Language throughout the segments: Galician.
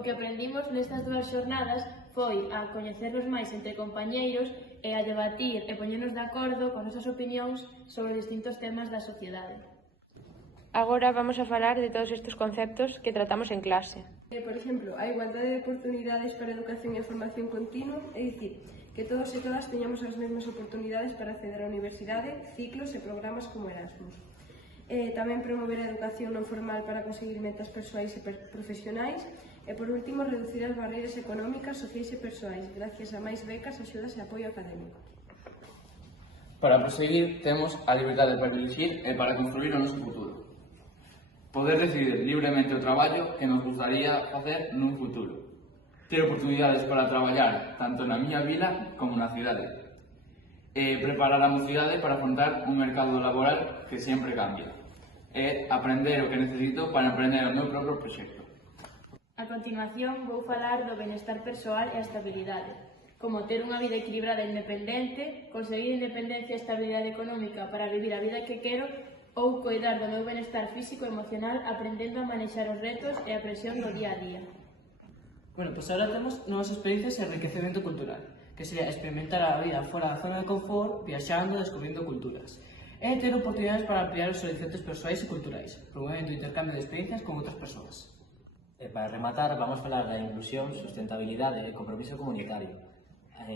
O que aprendimos nestas dúas xornadas foi a coñecernos máis entre compañeiros e a debatir e poñernos de acordo con nosas opinións sobre distintos temas da sociedade. Agora vamos a falar de todos estes conceptos que tratamos en clase. Por exemplo, a igualdade de oportunidades para a educación e a formación continua, é dicir, que todos e todas teñamos as mesmas oportunidades para acceder á universidade, ciclos e programas como Erasmus. Tamén promover a educación non formal para conseguir metas persoais e profesionais e, por último, reducir as barreiras económicas, sociais e persoais gracias a máis becas, axudas e apoio académico. Para proseguir, temos a liberdade para elegir e para construir o noso futuro. Poder decidir libremente o traballo que nos gustaría facer nun futuro. Ter oportunidades para traballar tanto na miña vila como na cidade. E preparar a mocidade para afrontar un mercado laboral que sempre cambia. E aprender o que necesito para emprender o meu propio proxecto. A continuación vou falar do benestar persoal e a estabilidade, como ter unha vida equilibrada e independente, conseguir independencia e estabilidade económica para vivir a vida que quero ou coidar do meu benestar físico e emocional aprendendo a manexar os retos e a presión do día a día. Bueno, pois agora temos novas experiencias e enriquecemento cultural, que sería experimentar a vida fora da zona de confort, viaxando e descubrindo culturas. E ter oportunidades para ampliar os horizontes persoais e culturais, promovendo o intercambio de experiencias con outras persoas. E para rematar, vamos falar da inclusión, sustentabilidade e compromiso comunitario,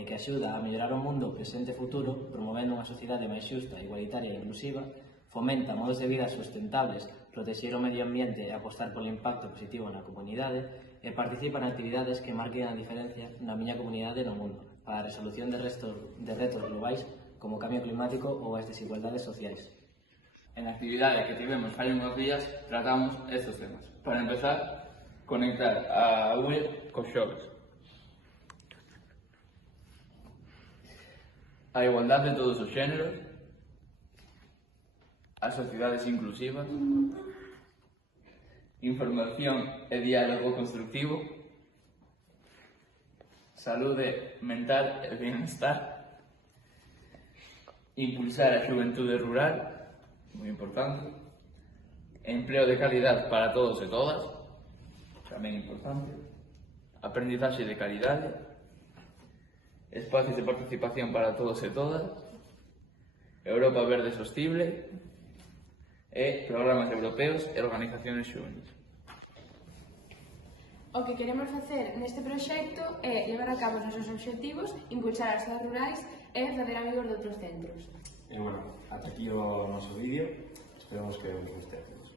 que axuda a mellorar o mundo presente e futuro, promovendo unha sociedade máis xusta, igualitaria e inclusiva, fomenta modos de vida sustentables, protexer o medio ambiente e apostar polo impacto positivo na comunidade e participa en actividades que marquen a diferencia na miña comunidade e no mundo, para a resolución de retos globais como o cambio climático ou as desigualdades sociais. En a actividade que tivemos hai uns días tratamos estes temas. Para empezar, conectar a UE cos xoves. A igualdade de todos os xéneros, as sociedades inclusivas, información e diálogo constructivo, saúde mental e bienestar, impulsar a xuventude rural, moi importante, empleo de calidad para todos e todas, tamén importante, aprendizaxe de calidade, espacios de participación para todos e todas, Europa verde sostible e programas europeos e organizacións xuvenis. O que queremos facer neste proxecto é levar a cabo os nosos obxectivos, impulsar as zonas rurais e facer amigos de outros centros. E bueno, ata aquí o noso vídeo, esperamos que vos guste.